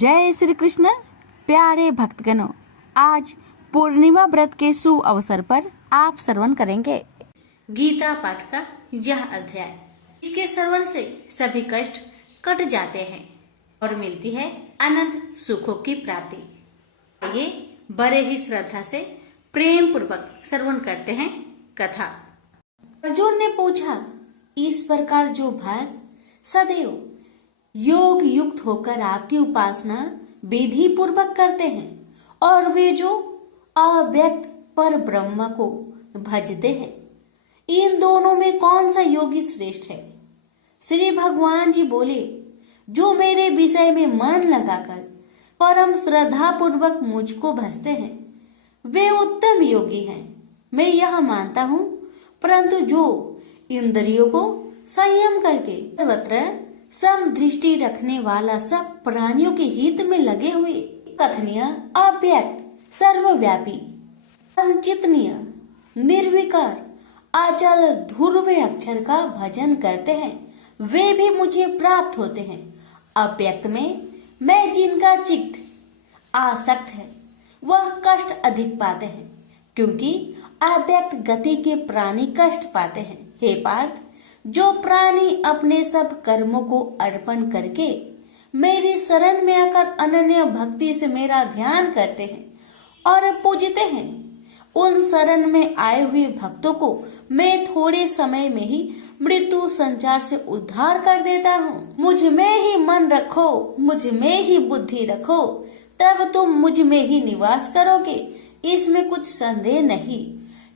जय श्री कृष्ण। प्यारे भक्तगणों, आज पूर्णिमा व्रत के शुभ अवसर पर आप श्रवण करेंगे गीता पाठ का यह अध्याय। इसके श्रवण से सभी कष्ट कट जाते हैं और मिलती है अनंत सुखों की प्राप्ति। आइए बड़े ही श्रद्धा से प्रेम पूर्वक श्रवण करते हैं कथा। अर्जुन ने पूछा, इस प्रकार जो भक्त सदैव योग युक्त होकर आपकी उपासना विधि पूर्वक करते हैं और वे जो अव्यक्त पर ब्रह्म को भजते हैं, इन दोनों में कौन सा योगी श्रेष्ठ है? श्री भगवान जी बोले, जो मेरे विषय में मन लगाकर परम श्रद्धा पूर्वक मुझको भजते हैं वे उत्तम योगी हैं। मैं यह मानता हूँ, परंतु जो इंद्रियों को संयम करके सर्वत्र सम दृष्टि रखने वाला सब प्राणियों के हित में लगे हुए कथनीय अव्यक्त सर्वव्यापी अचिंतनीय निर्विकार अचल ध्रुव अक्षर का भजन करते हैं, वे भी मुझे प्राप्त होते हैं। अव्यक्त में मैं जिनका चित्त आसक्त है वह कष्ट अधिक पाते हैं, क्योंकि अव्यक्त गति के प्राणी कष्ट पाते हैं। हे पार्थ, जो प्राणी अपने सब कर्मों को अर्पण करके मेरी शरण में आकर अनन्य भक्ति से मेरा ध्यान करते हैं और पूजते हैं, उन शरण में आए हुए भक्तों को मैं थोड़े समय में ही मृत्यु संचार से उद्धार कर देता हूँ। मुझ में ही मन रखो, मुझ में ही बुद्धि रखो, तब तुम मुझ में ही निवास करोगे, इसमें कुछ संदेह नहीं।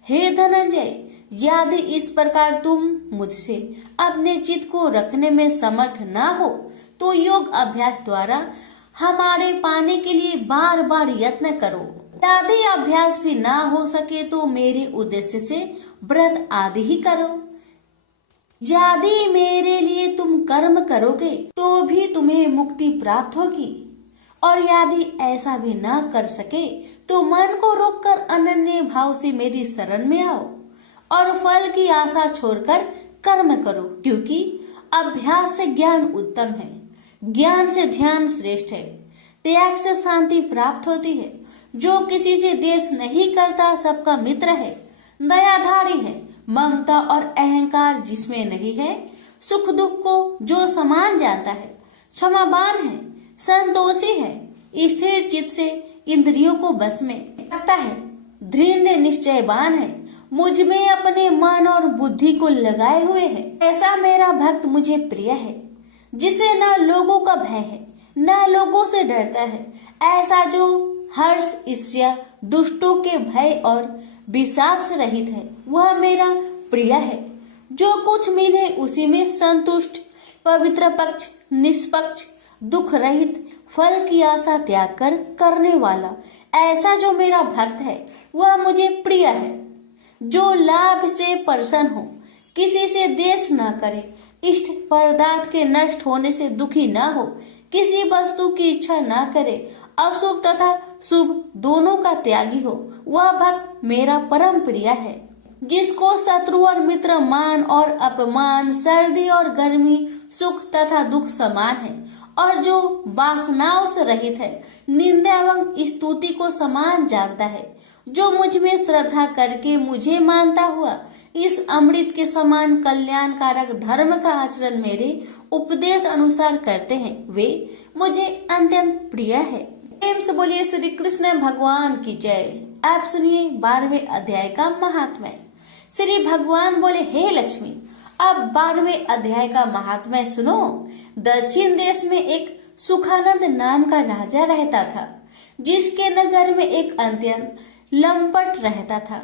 हे धनंजय, यदि इस प्रकार तुम मुझसे अपने चित्त को रखने में समर्थ ना हो तो योग अभ्यास द्वारा हमारे पाने के लिए बार बार यत्न करो। यदि अभ्यास भी ना हो सके तो मेरे उद्देश्य से व्रत आदि ही करो। यदि मेरे लिए तुम कर्म करोगे तो भी तुम्हें मुक्ति प्राप्त होगी, और यदि ऐसा भी ना कर सके तो मन को रोककर अनन्य भाव से मेरी शरण में आओ और फल की आशा छोड़कर कर्म करो, क्योंकि अभ्यास से ज्ञान उत्तम है, ज्ञान से ध्यान श्रेष्ठ है, त्याग से शांति प्राप्त होती है। जो किसी से द्वेष नहीं करता सबका मित्र है, दयाधारी है, ममता और अहंकार जिसमें नहीं है, सुख दुख को जो समान जानता है, क्षमावान है, संतोषी है, स्थिर चित्त से इंद्रियों को बस में रखता है, दृढ़ निश्चयवान है, मुझ में अपने मन और बुद्धि को लगाए हुए है, ऐसा मेरा भक्त मुझे प्रिय है, जिसे न लोगों का भय है न लोगों से डरता है। ऐसा जो हर्ष ईर्ष्या दुष्टों के भय और विषाद से रहित है, वह मेरा प्रिय है। जो कुछ मिले उसी में संतुष्ट, पवित्र पक्ष, निष्पक्ष, दुख रहित, फल की आशा त्याग कर करने वाला, ऐसा जो मेरा भक्त है वह मुझे प्रिय है। जो लाभ से प्रसन्न हो, किसी से द्वेष न करे, इष्ट पदार्थ के नष्ट होने से दुखी न हो, किसी वस्तु की इच्छा न करे, अशुभ तथा शुभ दोनों का त्यागी हो, वह भक्त मेरा परम प्रिय है। जिसको शत्रु और मित्र मान और अपमान, सर्दी और गर्मी, सुख तथा दुख समान है, और जो वासनाओं से रहित है, निंदा एवं स्तुति को समान जानता है, जो मुझ में श्रद्धा करके मुझे मानता हुआ इस अमृत के समान कल्याणकारक धर्म का आचरण मेरे उपदेश अनुसार करते हैं, वे मुझे अत्यंत प्रिय है। प्रेम से बोलिए श्री कृष्ण भगवान की जय। आप सुनिए 12वें अध्याय का महात्म्य। श्री भगवान बोले, हे लक्ष्मी, अब 12वें अध्याय का महात्म्य सुनो। दक्षिण देश में एक सुखानंद नाम का राजा रहता था, जिसके नगर में एक अत्यंत लंपट रहता था।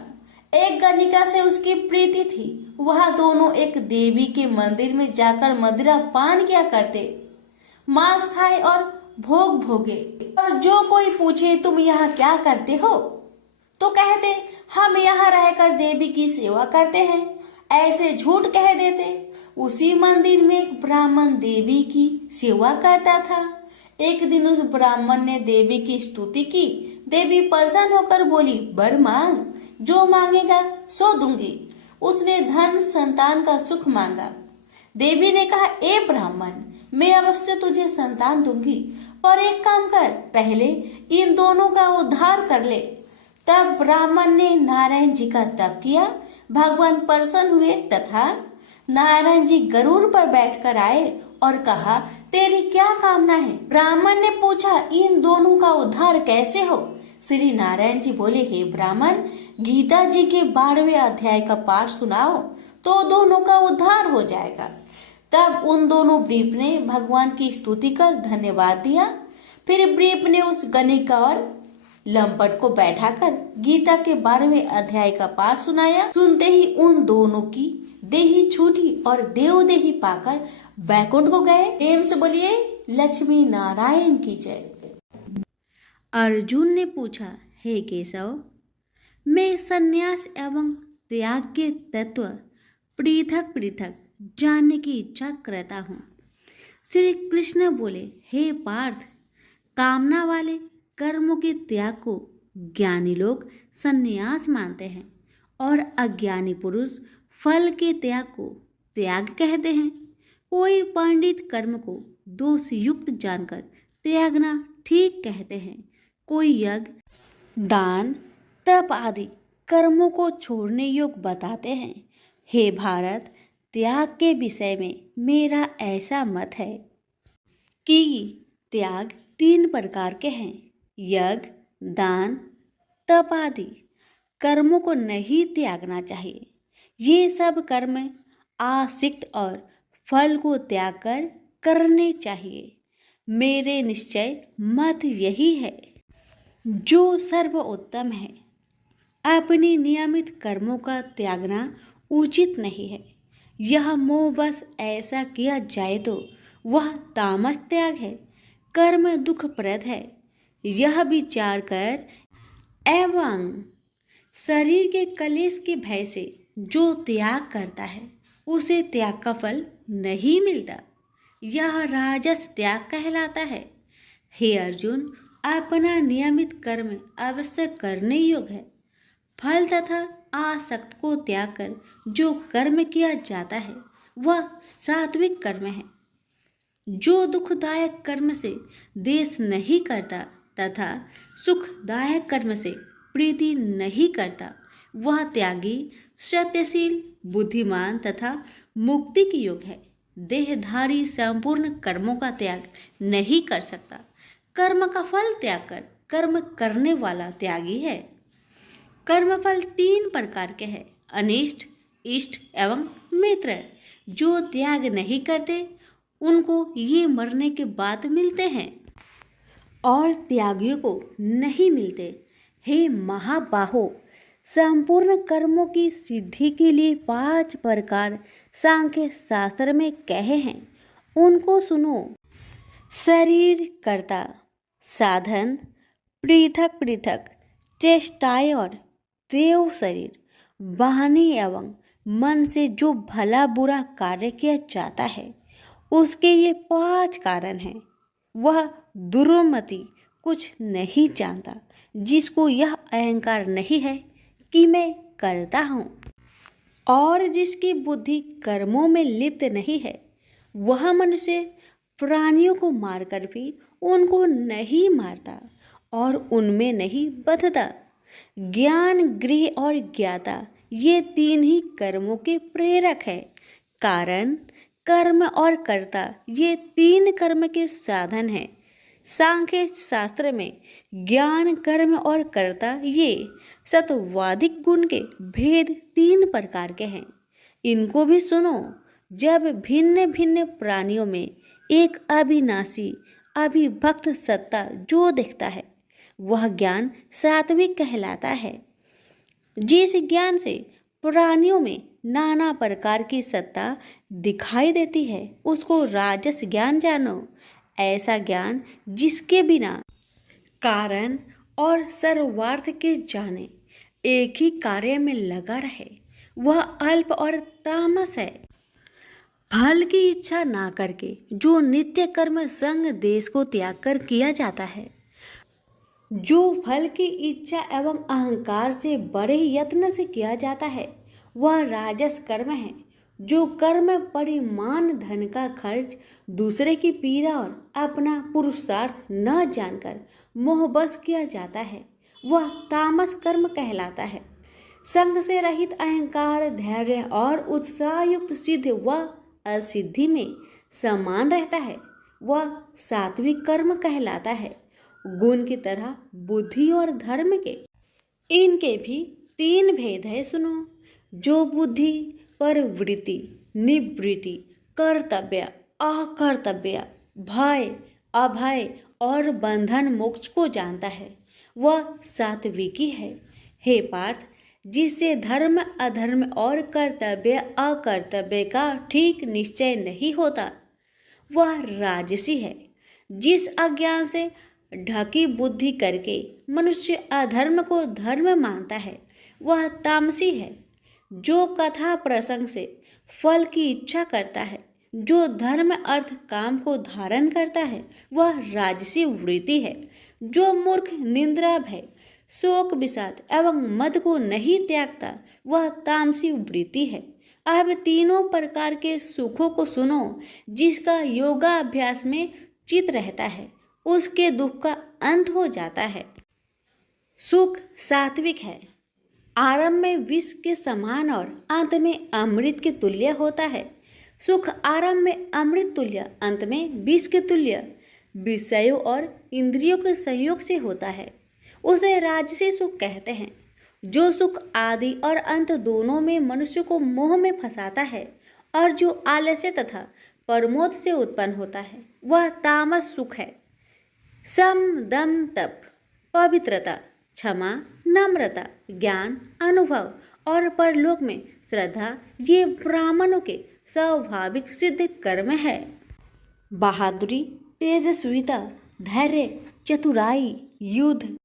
एक गणिका से उसकी प्रीति थी। वह दोनों एक देवी के मंदिर में जाकर मदिरा पान किया करते, मांस खाए और भोग भोगे। और जो कोई पूछे तुम यहाँ क्या करते हो, तो कहते हम यहाँ रहकर देवी की सेवा करते हैं, ऐसे झूठ कह देते। उसी मंदिर में एक ब्राह्मण देवी की सेवा करता था। एक दिन उस ब्राह्मण ने देवी की स्तुति की। देवी प्रसन्न होकर बोली, वर मांग, जो मांगेगा सो दूंगी। उसने धन संतान का सुख मांगा। देवी ने कहा, ए ब्राह्मण, मैं अवश्य तुझे संतान दूंगी, और एक काम कर, पहले इन दोनों का उद्धार कर ले। तब ब्राह्मण ने नारायण जी का तप किया, भगवान प्रसन्न हुए तथा नारायण जी गरुड़ पर बैठकर आए और कहा, तेरी क्या कामना है? ब्राह्मण ने पूछा, इन दोनों का उद्धार कैसे हो? श्री नारायण जी बोले, हे ब्राह्मण, गीता जी के 12वें अध्याय का पाठ सुनाओ तो दोनों का उद्धार हो जाएगा। तब उन दोनों ब्रीप ने भगवान की स्तुति कर धन्यवाद दिया। फिर ब्रीप ने उस गणिका और लंपट को बैठाकर गीता के 12वें अध्याय का पाठ सुनाया। सुनते ही उन दोनों की देही छूटी और देवदेही पाकर बैकुंठ को गए। प्रेम से बोलिए लक्ष्मी नारायण की जय। अर्जुन ने पूछा, हे केशव, मैं संन्यास एवं त्याग के तत्व पृथक पृथक जानने की इच्छा करता हूँ। श्री कृष्ण बोले, हे पार्थ, कामना वाले कर्मों के त्याग को ज्ञानी लोग संन्यास मानते हैं और अज्ञानी पुरुष फल के त्याग को त्याग कहते हैं। कोई पंडित कर्म को दोष युक्त जानकर त्यागना ठीक कहते हैं। कोई यज्ञ, दान, तप आदि कर्मों को छोड़ने योग्य बताते हैं। हे भारत, त्याग के विषय में मेरा ऐसा मत है कि त्याग 3 प्रकार के हैं। यज्ञ, दान, तप आदि कर्मों को नहीं त्यागना चाहिए। ये सब कर्म आसक्त और फल को त्याग कर करने चाहिए। मेरे निश्चय मत यही है जो सर्वोत्तम है। अपनी नियमित कर्मों का त्यागना उचित नहीं है। यह मोहवश ऐसा किया जाए तो वह तामस त्याग है, कर्म दुखप्रद है। यह विचार कर एवं शरीर के कलेश के भय से जो त्याग करता है उसे त्याग का फल नहीं मिलता। यह राजस त्याग कहलाता है। हे अर्जुन, अपना नियमित कर्म अवश्य करने योग्य है। फल तथा आसक्त को त्याग कर जो कर्म किया जाता है वह सात्विक कर्म है। जो दुखदायक कर्म से देश नहीं करता तथा सुखदायक कर्म से प्रीति नहीं करता वह त्यागी, सत्यशील, बुद्धिमान तथा मुक्ति की योग्य है। देहधारी संपूर्ण कर्मों का त्याग नहीं कर सकता। कर्म का फल त्याग कर कर्म करने वाला त्यागी है। कर्मफल 3 प्रकार के हैं, अनिष्ट, इष्ट एवं मित्र। जो त्याग नहीं करते उनको ये मरने के बाद मिलते हैं और त्यागियों को नहीं मिलते। हे महाबाहो, संपूर्ण कर्मों की सिद्धि के लिए 5 प्रकार सांख्य शास्त्र में कहे हैं, उनको सुनो। शरीर कर्ता, साधन, पृथक पृथक चेष्टाएं और देव शरीर, वाणी एवं मन से जो भला बुरा कार्य किया जाता है उसके ये 5 कारण हैं। वह दुर्मति कुछ नहीं जानता जिसको यह अहंकार नहीं है कि मैं करता हूँ, और जिसकी बुद्धि कर्मों में लिप्त नहीं है। वह मनुष्य प्राणियों को मारकर भी उनको नहीं मारता और उनमें नहीं बंधता। ज्ञान, गृह और ज्ञाता ये 3 ही कर्मों के प्रेरक है। कारण, कर्म और कर्ता ये 3 कर्म के साधन हैं। सांख्य शास्त्र में ज्ञान, कर्म और कर्ता ये सत्वाधिक गुण के भेद 3 प्रकार के हैं। इनको भी सुनो। जब भिन्न भिन्न प्राणियों में एक अविनाशी अविभक्त सत्ता जो दिखता है वह ज्ञान सात्विक कहलाता है। जिस ज्ञान से प्राणियों में नाना प्रकार की सत्ता दिखाई देती है उसको राजस ज्ञान जानो। ऐसा ज्ञान जिसके बिना कारण और सर्वार्थ के जाने एक ही कार्य में लगा रहे वह अल्प और तामस है। फल की इच्छा ना करके जो नित्य कर्म संग देश को त्याग कर किया जाता है, जो फल की इच्छा एवं अहंकार से बड़े यत्न से किया जाता है वह राजस कर्म है। जो कर्म परिमाण धन का खर्च दूसरे की पीड़ा और अपना पुरुषार्थ न जानकर मोहबस किया जाता है वह तामस कर्म कहलाता है। संग से रहित अहंकार, धैर्य और उत्साह युक्त सिद्ध व असिद्धि में समान रहता है वह सात्विक कर्म कहलाता है। गुण की तरह बुद्धि और धर्म के इनके भी 3 भेद है सुनो। जो बुद्धि प्रवृत्ति, निवृत्ति, कर्तव्य, अकर्तव्य, भय, अभय और बंधन मोक्ष को जानता है वह सात्विकी है। हे पार्थ, जिससे धर्म अधर्म और कर्तव्य अकर्तव्य का ठीक निश्चय नहीं होता वह राजसी है। जिस अज्ञान से ढकी बुद्धि करके मनुष्य अधर्म को धर्म मानता है वह तामसी है। जो कथा प्रसंग से फल की इच्छा करता है, जो धर्म अर्थ काम को धारण करता है वह राजसी वृत्ति है। जो मूर्ख, निंद्रा, भय, शोक, विषाद एवं मद को नहीं त्यागता वह तामसी वृत्ति है। अब तीनों प्रकार के सुखों को सुनो। जिसका योगाभ्यास में चित रहता है उसके दुख का अंत हो जाता है। सुख सात्विक है, आरंभ में विष के समान और अंत में अमृत के तुल्य होता है। सुख आरंभ में अमृत तुल्य, अंत में विष के तुल्य विषयों और इंद्रियों के संयोग से होता है। उसे राजसी सुख कहते हैं। जो सुख आदि और अंत दोनों में मनुष्य को मोह में फंसाता है और जो आलस्य तथा प्रमोद से उत्पन्न होता है वह तामस सुख है। सम, दम, तप, पवित्रता, क्षमा, नम्रता, ज्ञान, अनुभव और परलोक में श्रद्धा ये ब्राह्मणों के स्वाभाविक सिद्ध कर्म है। बहादुरी, तेजस्विता, धैर्य, चतुराई, युद्ध,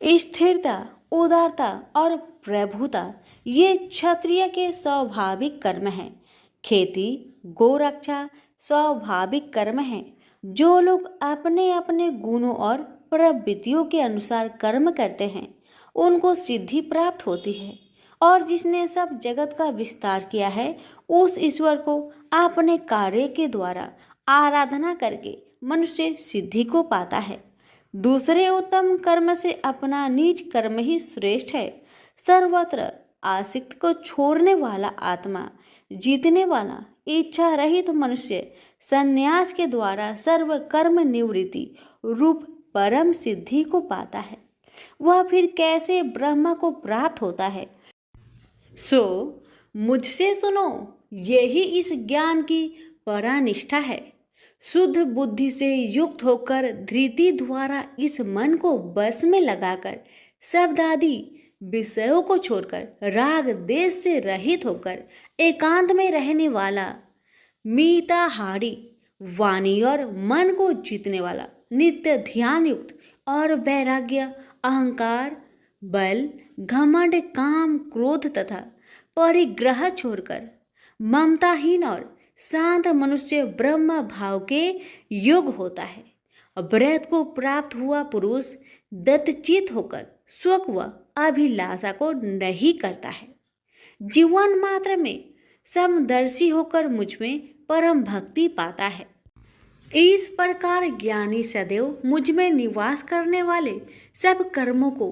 स्थिरता, उदारता और प्रभुता ये क्षत्रिय के स्वाभाविक कर्म हैं। खेती, गोरक्षा स्वाभाविक कर्म हैं। जो लोग अपने अपने गुणों और प्रवृत्तियों के अनुसार कर्म करते हैं उनको सिद्धि प्राप्त होती है। और जिसने सब जगत का विस्तार किया है उस ईश्वर को अपने कार्य के द्वारा आराधना करके मनुष्य सिद्धि को पाता है। दूसरे उत्तम कर्म से अपना नीच कर्म ही श्रेष्ठ है। सर्वत्र आसक्त को छोड़ने वाला आत्मा, जीतने वाला इच्छा रहित मनुष्य संन्यास के द्वारा सर्व कर्म निवृत्ति रूप परम सिद्धि को पाता है। वह फिर कैसे ब्रह्म को प्राप्त होता है? सो मुझसे सुनो, यही इस ज्ञान की परानिष्ठा है। शुद्ध बुद्धि से युक्त होकर धृति द्वारा इस मन को बस में लगाकर शब्द आदि विषयों को छोड़कर राग देश से रहित होकर एकांत में रहने वाला, मिताहारी, वाणी और मन को जीतने वाला, नित्य ध्यान युक्त और वैराग्य, अहंकार, बल, घमंड, काम, क्रोध तथा परिग्रह छोड़कर ममताहीन और शांत मनुष्य ब्रह्म भाव के योग होता है। ब्रह्म को प्राप्त हुआ पुरुष दत्तचित होकर सुख व अभिलाषा को नहीं करता है। जीवन मात्र में समदर्शी होकर मुझ में परम भक्ति पाता है। इस प्रकार ज्ञानी सदैव मुझ में निवास करने वाले सब कर्मों को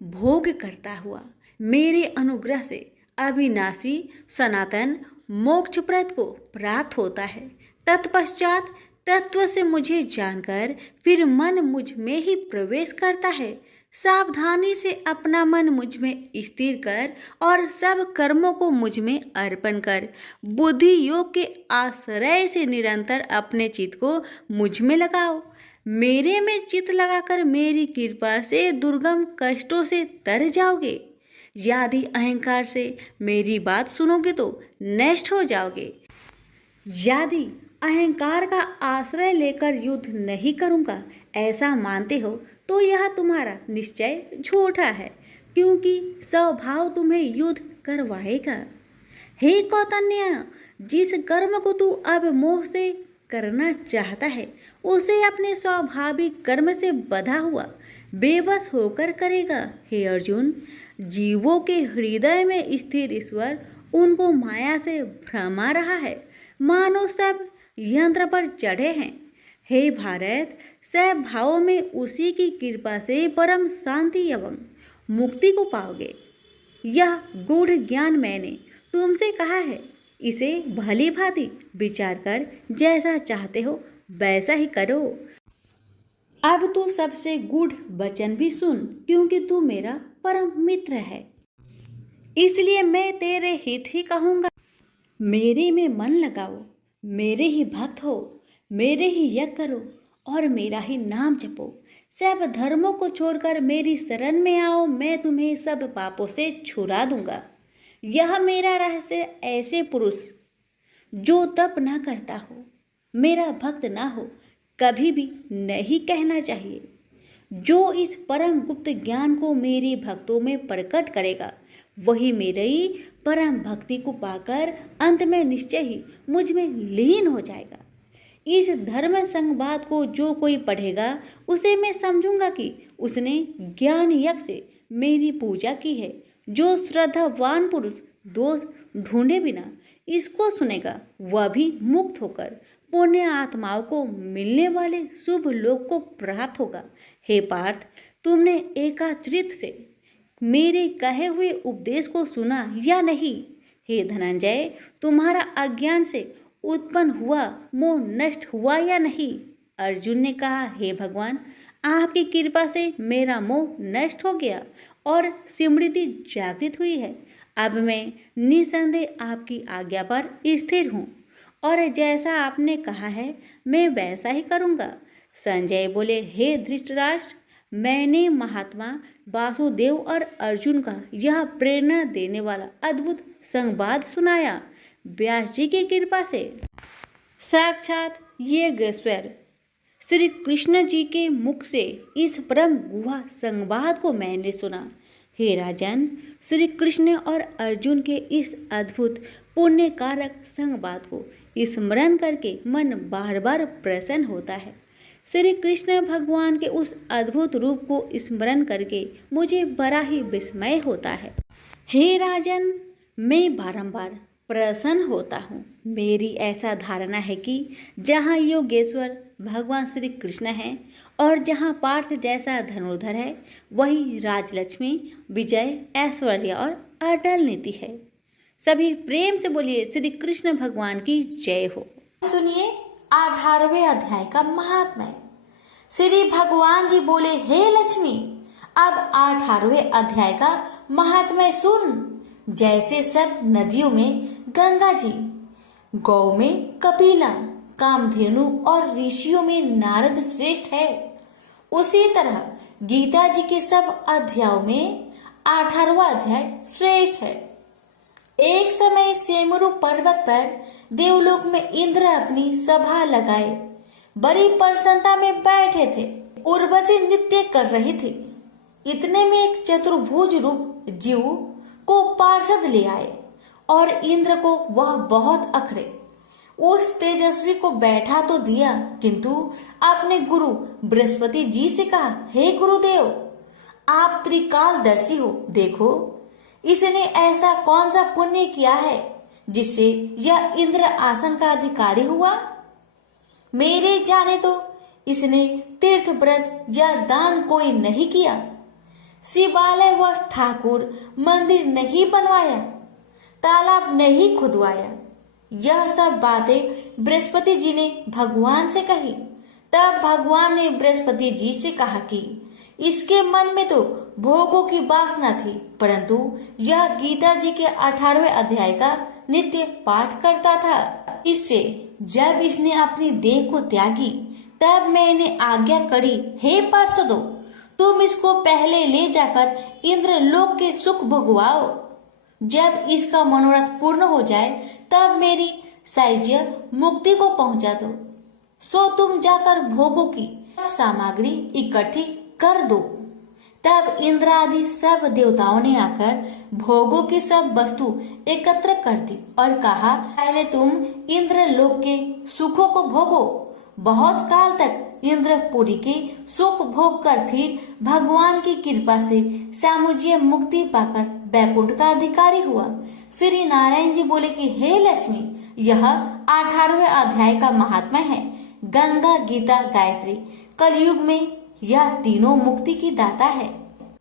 भोग करता हुआ मेरे अनुग्रह से अविनाशी सनातन मोक्षप्रद को प्राप्त होता है। तत्पश्चात तत्व से मुझे जानकर फिर मन मुझ में ही प्रवेश करता है। सावधानी से अपना मन मुझ में स्थिर कर और सब कर्मों को मुझ में अर्पण कर बुद्धि योग के आश्रय से निरंतर अपने चित्त को मुझ में लगाओ। मेरे में चित्त लगाकर मेरी कृपा से दुर्गम कष्टों से तर जाओगे। यदि अहंकार से मेरी बात सुनोगे तो नष्ट हो जाओगे। यदि अहंकार का आश्रय लेकर युद्ध नहीं करूँगा ऐसा मानते हो तो यह तुम्हारा निश्चय झूठा है, क्योंकि स्वभाव तुम्हें युद्ध करवाएगा। हे कौतन्य, जिस कर्म को तू अब मोह से करना चाहता है उसे अपने स्वाभाविक कर्म से बंधा हुआ बेबस होकर करेगा। हे अर्जुन, जीवों के हृदय में स्थिर ईश्वर उनको माया से भ्रमा रहा है, मानो सब यंत्र पर चढ़े हैं। हे भारत, सब भावों में उसी की कृपा से परम शांति एवं मुक्ति को पाओगे। यह गूढ़ ज्ञान मैंने तुमसे कहा है, इसे भली भांति विचार कर जैसा चाहते हो वैसा ही करो। अब तू सबसे गूढ़ वचन भी सुन, क्योंकि तू मेरा परम मित्र है, इसलिए मैं तेरे हित ही कहूंगा। मेरे में मन लगाओ, मेरे ही भक्त हो, मेरे ही यज्ञ करो और मेरा ही नाम जपो। सब धर्मों को छोड़कर मेरी शरण में आओ, मैं तुम्हें सब पापों से छुड़ा दूंगा। यह मेरा रहस्य ऐसे पुरुष जो तप ना करता हो, मेरा भक्त ना हो, कभी भी नहीं कहना चाहिए। जो इस परम गुप्त ज्ञान को मेरे भक्तों में प्रकट करेगा, वही मेरी परम भक्ति को पाकर अंत में निश्चय ही मुझ में लीन हो जाएगा। इस धर्म संवाद को जो कोई पढ़ेगा, उसे मैं समझूंगा कि उसने ज्ञान यज्ञ से मेरी पूजा की है। जो श्रद्धावान पुरुष दोष ढूंढे बिना इसको सुनेगा, वह भी मुक्त होकर पुण्य आत्माओं को मिलने वाले शुभ लोक को प्राप्त होगा। हे पार्थ, तुमने एकाचरित से मेरे कहे हुए उपदेश को सुना या नहीं? हे धनंजय, तुम्हारा अज्ञान से उत्पन्न हुआ मोह नष्ट हुआ या नहीं? अर्जुन ने कहा, हे भगवान, आपकी कृपा से मेरा मोह नष्ट हो गया और स्मृति जागृत हुई है। अब मैं निसंदेह आपकी आज्ञा पर स्थिर हूँ और जैसा आपने कहा है मैं वैसा ही करूँगा। संजय बोले, हे धृतराष्ट्र, मैंने महात्मा वासुदेव और अर्जुन का यह प्रेरणा देने वाला अद्भुत संवाद सुनाया व्यास जी की कृपा से। साक्षात ये ग्रेश्वर श्री कृष्ण जी के मुख से इस परम गुहा संवाद को मैंने सुना। हे राजन, श्री कृष्ण और अर्जुन के इस अद्भुत पुण्य कारक संवाद को स्मरण करके मन बार बार प्रसन्न होता है। श्री कृष्ण भगवान के उस अद्भुत रूप को स्मरण करके मुझे बड़ा ही विस्मय होता है। हे राजन, मैं बारंबार प्रसन्न होता हूँ। मेरी ऐसा धारणा है कि जहाँ योगेश्वर भगवान श्री कृष्ण हैं और जहाँ पार्थ जैसा धनुर्धर है, वही राजलक्ष्मी, विजय, ऐश्वर्य और अटल नीति है। सभी प्रेम से बोलिए श्री कृष्ण भगवान की जय हो। सुनिए 18वें अध्याय का महात्म्य। श्री भगवान जी बोले, हे लक्ष्मी, अब 18वें अध्याय का महात्म्य सुन। जैसे सब नदियों में गंगा जी, गौ में कपिला, कामधेनु और ऋषियों में नारद श्रेष्ठ है, उसी तरह गीता जी के सब अध्यायों में 18वां अध्याय श्रेष्ठ है। एक समय सेमरु पर्वत पर देवलोक में इंद्र अपनी सभा लगाए बड़ी प्रसन्नता में बैठे थे। उर्वशी नृत्य कर रही थी। इतने में एक चतुर्भुज रूप जीव को पार्षद ले आए और इंद्र को वह बहुत अखड़े। उस तेजस्वी को बैठा तो दिया, किंतु अपने गुरु बृहस्पति जी से कहा, हे गुरुदेव, आप त्रिकालदर्शी हो, देखो इसने ऐसा कौन सा पुण्य किया है जिससे यह इंद्र आसन का अधिकारी हुआ। मेरे जाने तो इसने तीर्थ व्रत या दान कोई नहीं किया, शिवालय व ठाकुर मंदिर नहीं बनवाया, तालाब नहीं खुदवाया। यह सब बातें बृहस्पति जी ने भगवान से कही। तब भगवान ने बृहस्पति जी से कहा कि इसके मन में तो भोगों की वासना थी, परंतु यह गीता जी के 18वें अध्याय का नित्य पाठ करता था। इससे जब इसने अपनी देह को त्यागी, तब मैंने आज्ञा करी, हे पार्षदों, तुम इसको पहले ले जाकर इंद्र लोक के सुख भोगवाओ। जब इसका मनोरथ पूर्ण हो जाए, तब मेरी सायुज्य मुक्ति को पहुंचा दो। सो तुम जाकर भोगों की सामग्री इकट्ठी कर दो। तब इंद्र आदि सब देवताओं ने आकर भोगों की सब वस्तु एकत्र कर दी और कहा, पहले तुम इंद्र लोक के सुखों को भोगो, बहुत काल तक इंद्रपुरी के सुख भोग कर फिर भगवान की कृपा से सामुज्य मुक्ति पाकर बैकुंठ का अधिकारी हुआ। श्री नारायण जी बोले कि हे लक्ष्मी, यह 18वें अध्याय का महात्मा है। गंगा, गीता, गायत्री कलयुग में यह तीनों मुक्ति की दाता है।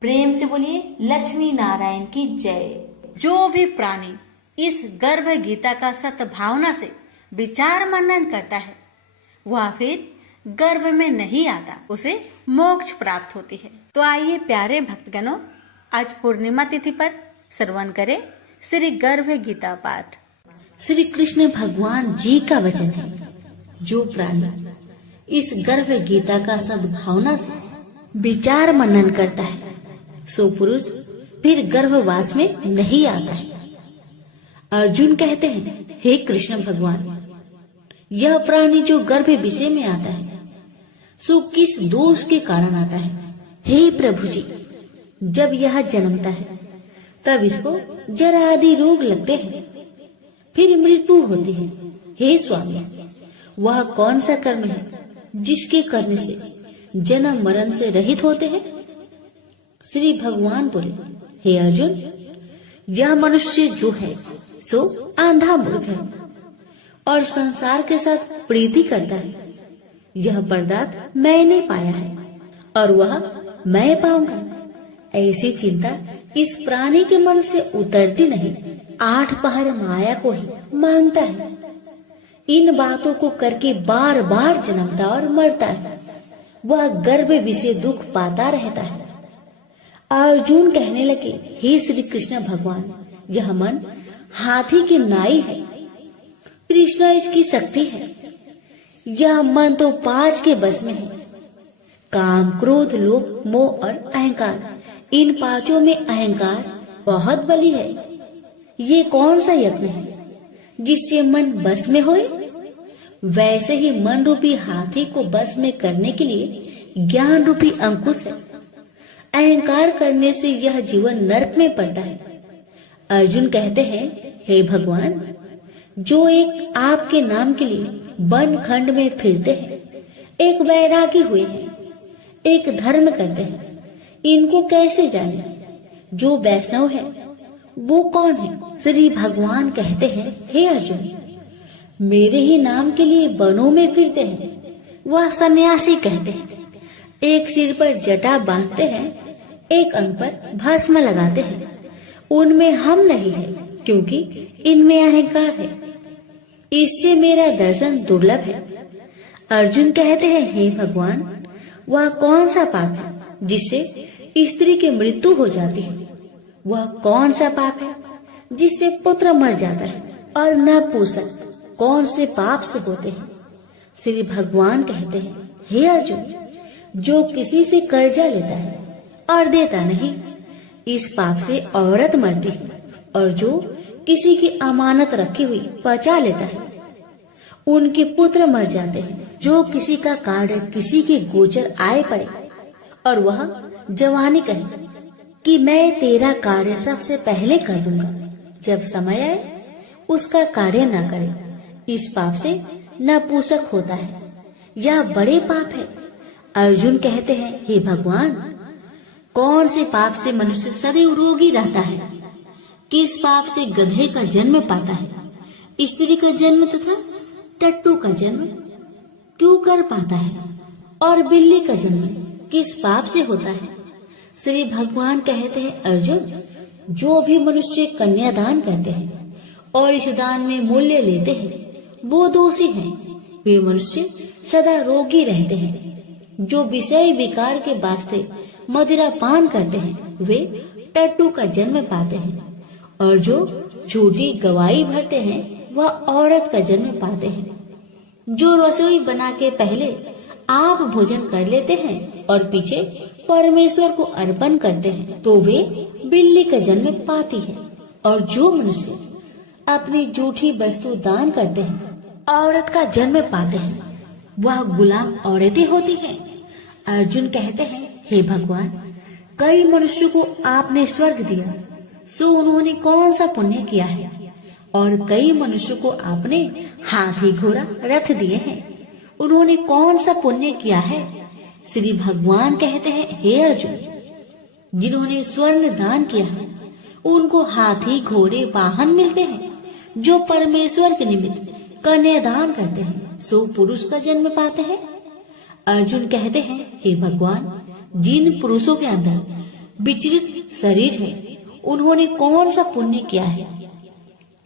प्रेम से बोलिए लक्ष्मी नारायण की जय। जो भी प्राणी इस गर्भ गीता का सद्भावना से विचार मनन करता है वह फिर गर्भ में नहीं आता, उसे मोक्ष प्राप्त होती है। तो आइए प्यारे भक्तगणों, आज पूर्णिमा तिथि पर श्रवण करें श्री गर्भ गीता पाठ। श्री कृष्ण भगवान जी का वचन है, जो प्राणी इस गर्भ गीता का सद्भावना से विचार मनन करता है सो पुरुष फिर गर्भवास में नहीं आता है। अर्जुन कहते हैं, हे कृष्ण भगवान, यह प्राणी जो गर्भ विषय में आता है सो किस दोष के कारण आता है? हे प्रभु जी, जब यह जन्मता है तब इसको जरा आदि रोग लगते हैं, फिर मृत्यु होती है। हे स्वामी, वह कौन सा कर्म है जिसके करने से जन्म मरण से रहित होते हैं? श्री भगवान बोले, हे अर्जुन, यह मनुष्य जो है सो आंधा मूर्ख है और संसार के साथ प्रीति करता है। यह पदार्थ मैंने पाया है और वह मैं पाऊंगा, ऐसी चिंता इस प्राणी के मन से उतरती नहीं। 8 पहर माया को ही मांगता है। इन बातों को करके बार बार जन्मता और मरता है। वह गर्भ विषय दुख पाता रहता है। अर्जुन कहने लगे, हे श्री कृष्ण भगवान, यह मन हाथी की नाई है, कृष्णा इसकी शक्ति है। यह मन तो 5 के बस में है, काम, क्रोध, लोभ, मोह और अहंकार। इन 5 में अहंकार बहुत बली है। ये कौन सा यत्न है जिससे मन बस में होए? वैसे ही मन रूपी हाथी को बस में करने के लिए ज्ञान रूपी अंकुश है। अहंकार करने से यह जीवन नरक में पड़ता है। अर्जुन कहते हैं, हे भगवान, जो एक आपके नाम के लिए वन खंड में फिरते हैं, एक वैरागी हुए हैं, एक धर्म करते हैं, इनको कैसे जाने? जो वैष्णव है वो कौन है? श्री भगवान कहते हैं, हे अर्जुन, मेरे ही नाम के लिए वनों में फिरते हैं वह सन्यासी कहते हैं। एक सिर पर जटा बांधते हैं, एक अंग पर भस्म लगाते हैं। उनमें हम नहीं है, क्योंकि इनमें अहंकार है। इससे मेरा दर्शन दुर्लभ है। अर्जुन कहते हैं, हे भगवान, वह कौन सा पाप है जिससे स्त्री की मृत्यु हो जाती है? वह कौन सा पाप है जिससे पुत्र मर जाता है? और नपुंसक कौन से पाप से होते हैं? श्री भगवान कहते हैं, हे अर्जुन, जो किसी से कर्जा लेता है और देता नहीं, इस पाप से औरत मरती है। और जो किसी की अमानत रखी हुई पचा लेता है, उनके पुत्र मर जाते हैं। जो किसी का कार्य किसी के गोचर आए पड़े और वह जवानी कहे कि मैं तेरा कार्य सबसे पहले कर दूंगा, जब समय आए उसका कार्य न करे, इस पाप से नपुंसक होता है। यह बड़े पाप है। अर्जुन कहते हैं, हे भगवान, कौन से पाप से मनुष्य सदैव रोगी रहता है? किस पाप से गधे का जन्म पाता है, स्त्री का जन्म तथा टट्टू का जन्म क्यों कर पाता है, और बिल्ली का जन्म किस पाप से होता है? श्री भगवान कहते हैं, अर्जुन, जो भी मनुष्य कन्यादान करते हैं और इस दान में मूल्य लेते हैं, वो दोषी हैं। वे मनुष्य सदा रोगी रहते हैं। जो विषय विकार के वास्ते मदिरा पान करते हैं, वे टट्टू का जन्म पाते हैं। और जो झूठी गवाही भरते हैं, वह औरत का जन्म पाते हैं। जो रसोई बना के पहले आप भोजन कर लेते हैं और पीछे परमेश्वर को अर्पण करते हैं, तो वे बिल्ली का जन्म पाती है। और जो मनुष्य अपनी झूठी वस्तु दान करते हैं, औरत का जन्म पाते हैं, वह गुलाम औरतें होती हैं। अर्जुन कहते हैं, हे भगवान, कई मनुष्यों को आपने स्वर्ग दिया, सो उन्होंने कौन सा पुण्य किया है? और कई मनुष्यों को आपने हाथी, घोड़ा, रथ दिए हैं, उन्होंने कौन सा पुण्य किया है? श्री भगवान कहते हैं, हे अर्जुन, जिन्होंने स्वर्ण दान किया है उनको हाथी घोड़े वाहन मिलते हैं। जो परमेश्वर के निमित्त कन्यादान करते हैं सो पुरुष का जन्म पाते हैं। अर्जुन कहते हैं, हे भगवान, जिन पुरुषों के अंदर विचलित शरीर है उन्होंने कौन सा पुण्य किया है?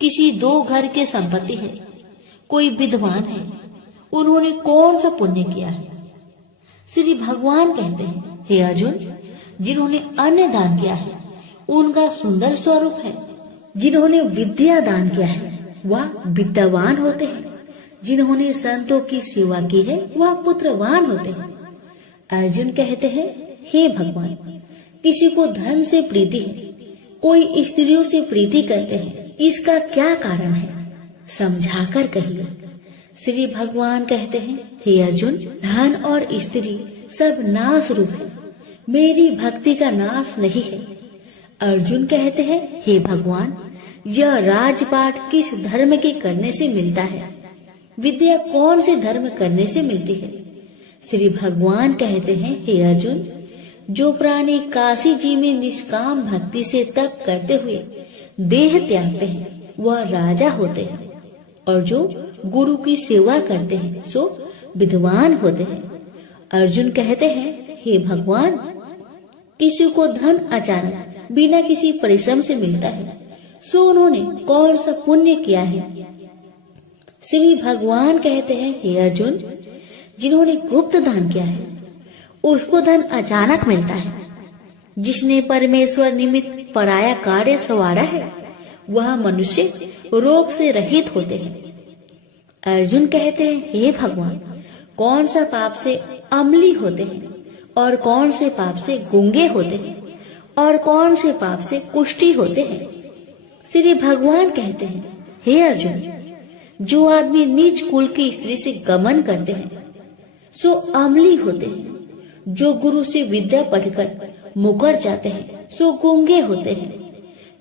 किसी 2 घर के संपत्ति है, कोई विद्वान है, उन्होंने कौन सा पुण्य किया है? श्री भगवान कहते हैं, हे अर्जुन, जिन्होंने अन्न दान किया है उनका सुंदर स्वरूप है। जिन्होंने विद्या दान किया है वह विद्यावान होते हैं। जिन्होंने संतों की सेवा की है वह पुत्रवान होते हैं। अर्जुन कहते हैं, हे भगवान, किसी को धन से प्रीति है, कोई स्त्रियों से प्रीति करते हैं, इसका क्या कारण है? समझाकर कहिए। श्री भगवान कहते हैं, हे अर्जुन, धन और स्त्री सब नाश रूप है, मेरी भक्ति का नाश नहीं है। अर्जुन कहते हैं, हे भगवान, यह राजपाट किस धर्म के करने से मिलता है? विद्या कौन से धर्म करने से मिलती है? श्री भगवान कहते हैं, हे अर्जुन, जो प्राणी काशी जी में निष्काम भक्ति से तप करते हुए देह त्यागते हैं वह राजा होते हैं, और जो गुरु की सेवा करते हैं सो विद्वान होते हैं। अर्जुन कहते हैं, हे भगवान, किसी को धन अचानक बिना किसी परिश्रम से मिलता है सो उन्होंने कौन सा पुण्य किया है? श्री भगवान कहते हैं, हे अर्जुन, जिन्होंने गुप्त दान किया है उसको धन अचानक मिलता है। जिसने परमेश्वर निमित्त पराया कार्य संवारा है वह मनुष्य रोग से रहित होते हैं। अर्जुन कहते हैं, हे भगवान, कौन सा पाप से अम्ली होते हैं और कौन से पाप से गूंगे होते हैं और कौन से पाप से कुष्ठी होते हैं? श्री भगवान कहते हैं, हे अर्जुन, जो आदमी नीच कुल की स्त्री से गमन करते हैं सो अम्ली होते हैं। जो गुरु से विद्या पढ़कर मुकर जाते हैं सो गूंगे होते हैं।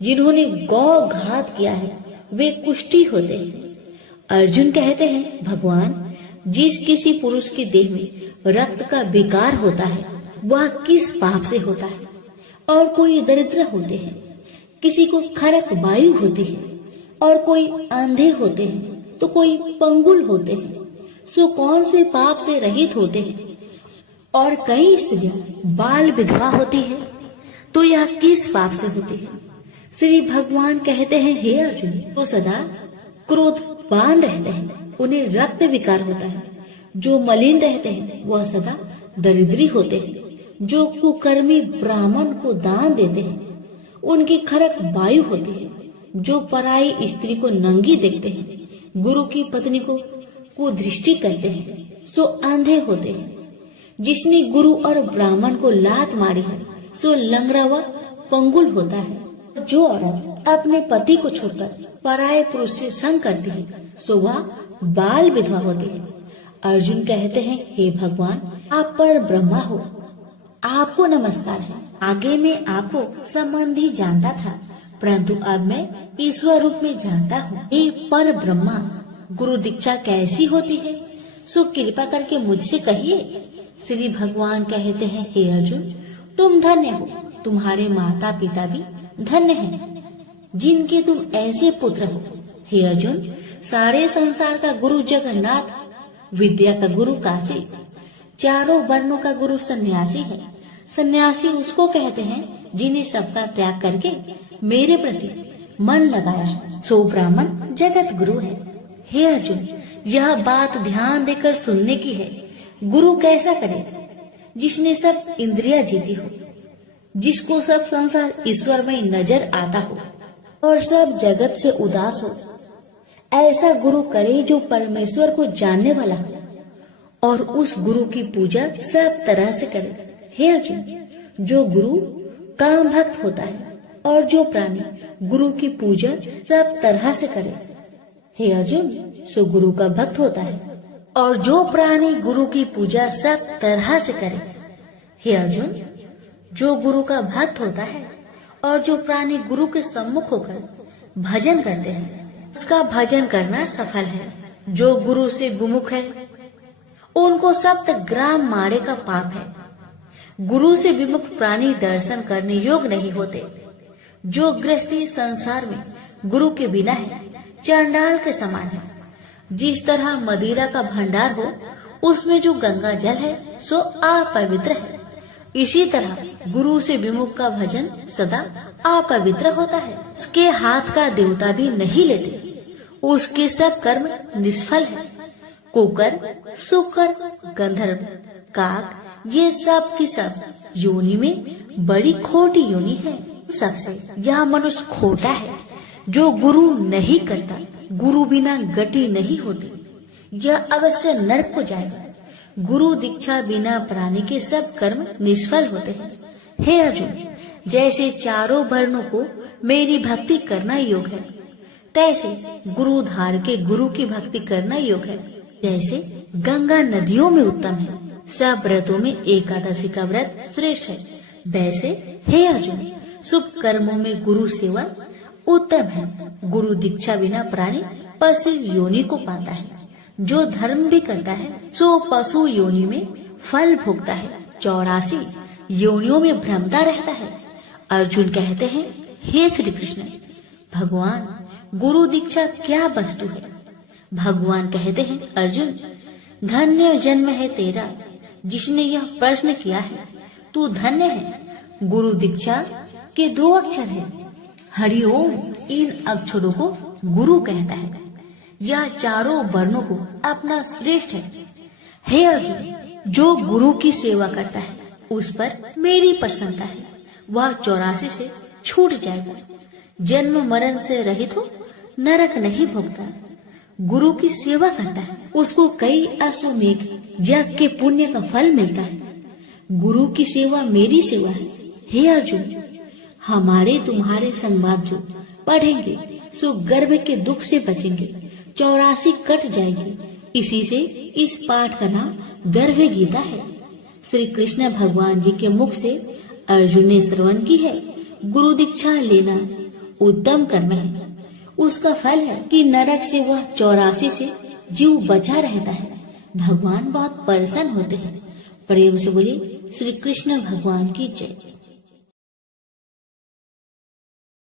जिन्होंने गौ घात किया है वे कुष्ठी होते हैं। अर्जुन कहते हैं, भगवान, जिस किसी पुरुष के देह में रक्त का विकार होता है वह किस पाप से होता है? और कोई दरिद्र होते हैं, किसी को खरक वायु होती है, और कोई अंधे होते हैं तो कोई पंगुल होते हैं, सो कौन से पाप से रहित होते हैं? और कई स्त्रियां बाल विधवा होती है तो यह किस पाप से होती है? श्री भगवान कहते हैं, हे अर्जुन, तो सदा क्रोधवान रहते हैं उन्हें रक्त विकार होता है। जो मलिन रहते हैं वह सदा दरिद्री होते हैं। जो कुकर्मी ब्राह्मण को दान देते हैं उनकी खरक वायु होती है। जो पराई स्त्री को नंगी देखते हैं, गुरु की पत्नी को कुदृष्टि करते हैं सो अंधे होते हैं। जिसने गुरु और ब्राह्मण को लात मारी है सो लंगड़ा व पंगुल होता है। जो औरत अपने पति को छोड़कर पराये पुरुष से संग करती है सो वह बाल विधवा होती है। अर्जुन कहते हैं, हे भगवान, आप पर ब्रह्मा हो, आपको नमस्कार है। आगे मैं आपको संबंधी जानता था, परंतु अब मैं ईश्वर रूप में जानता हूँ। हे पर ब्रह्मा, गुरु दीक्षा कैसी होती है सो कृपा करके मुझसे कहिए। श्री भगवान कहते हैं, हे अर्जुन, तुम धन्य हो, तुम्हारे माता पिता भी धन्य हैं, जिनके तुम ऐसे पुत्र हो। हे अर्जुन, सारे संसार का गुरु जगन्नाथ, विद्या का गुरु काशी, चारों वर्णों का गुरु सन्यासी है। सन्यासी उसको कहते हैं जिन्हें सबका त्याग करके मेरे प्रति मन लगाया है, सो ब्राह्मण जगत गुरु है। हे अर्जुन, यह बात ध्यान देकर सुनने की है। गुरु कैसा करे? जिसने सब इंद्रियां जीती हो, जिसको सब संसार ईश्वर में नजर आता हो और सब जगत से उदास हो। ऐसा गुरु करे जो परमेश्वर को जानने वाला हो और उस गुरु की पूजा सब तरह से करे। हे अर्जुन, जो गुरु काम भक्त होता है और जो प्राणी गुरु की पूजा सब तरह से करे, हे अर्जुन, सो गुरु का भक्त होता है। और जो प्राणी गुरु की पूजा सब तरह से करे, हे अर्जुन, जो गुरु का भक्त होता है और जो प्राणी गुरु के सम्मुख होकर भजन करते हैं उसका भजन करना सफल है। जो गुरु से विमुख है उनको सप्त ग्राम मारे का पाप है। गुरु से विमुख प्राणी दर्शन करने योग्य नहीं होते। जो गृहस्थी संसार में गुरु के बिना है, चंडाल के समान है। जिस तरह मदिरा का भंडार हो, उसमें जो गंगा जल है सो अपवित्र है, इसी तरह गुरु से विमुख का भजन सदा अपवित्र होता है। उसके हाथ का देवता भी नहीं लेते, उसके सब कर्म निष्फल है। कुकर, सुकर, गंधर्व, काक, ये सब की सब योनि में बड़ी खोटी योनि है। सबसे यह मनुष्य खोटा है जो गुरु नहीं करता। गुरु बिना गति नहीं होती, यह अवश्य नरक को जाएगा। गुरु दीक्षा बिना प्राणी के सब कर्म निष्फल होते हैं। हे अर्जुन, जैसे चारों वर्णों को मेरी भक्ति करना योग है, तैसे गुरु धार के गुरु की भक्ति करना योग है। जैसे गंगा नदियों में उत्तम है, सब व्रतों में एकादशी का व्रत श्रेष्ठ है, वैसे हे अर्जुन, शुभ कर्मों में गुरु सेवा उत्तम है। गुरु दीक्षा बिना प्राणी पशु योनि को पाता है। जो धर्म भी करता है सो पशु योनि में फल भोगता है, 84 योनियों में भ्रमता रहता है। अर्जुन कहते हैं, हे श्री कृष्ण, भगवान गुरु दीक्षा क्या वस्तु है? भगवान कहते हैं, अर्जुन धन्य जन्म है तेरा जिसने यह प्रश्न किया है। तू धन्य है। गुरु दीक्षा के 2 अक्षर हैं, हरिओम। इन अक्षरों को गुरु कहता है। यह चारों वर्णों को अपना श्रेष्ठ है। हे अर्जुन, जो गुरु की सेवा करता है उस पर मेरी प्रसन्नता है। वह 84 से छूट जाएगा, जन्म मरण से रहित हो, नरक नहीं भोगता। गुरु की सेवा करता है, उसको कई अश्वमेघ यज्ञ के पुण्य का फल मिलता है। गुरु की सेवा मेरी सेवा है। हे अर्जुन, हमारे तुम्हारे संवाद जो पढ़ेंगे सो गर्भ के दुख से बचेंगे, 84 कट जाएगी। इसी से इस पाठ का नाम गर्भ गीता है। श्री कृष्ण भगवान जी के मुख से अर्जुन ने श्रवण की है। गुरु दीक्षा लेना उत्तम कर्म है। उसका फल है कि नरक से वह 84 से जीव बचा रहता है। भगवान बहुत प्रसन्न होते हैं। प्रेम से बोलिए श्री कृष्ण भगवान की जय।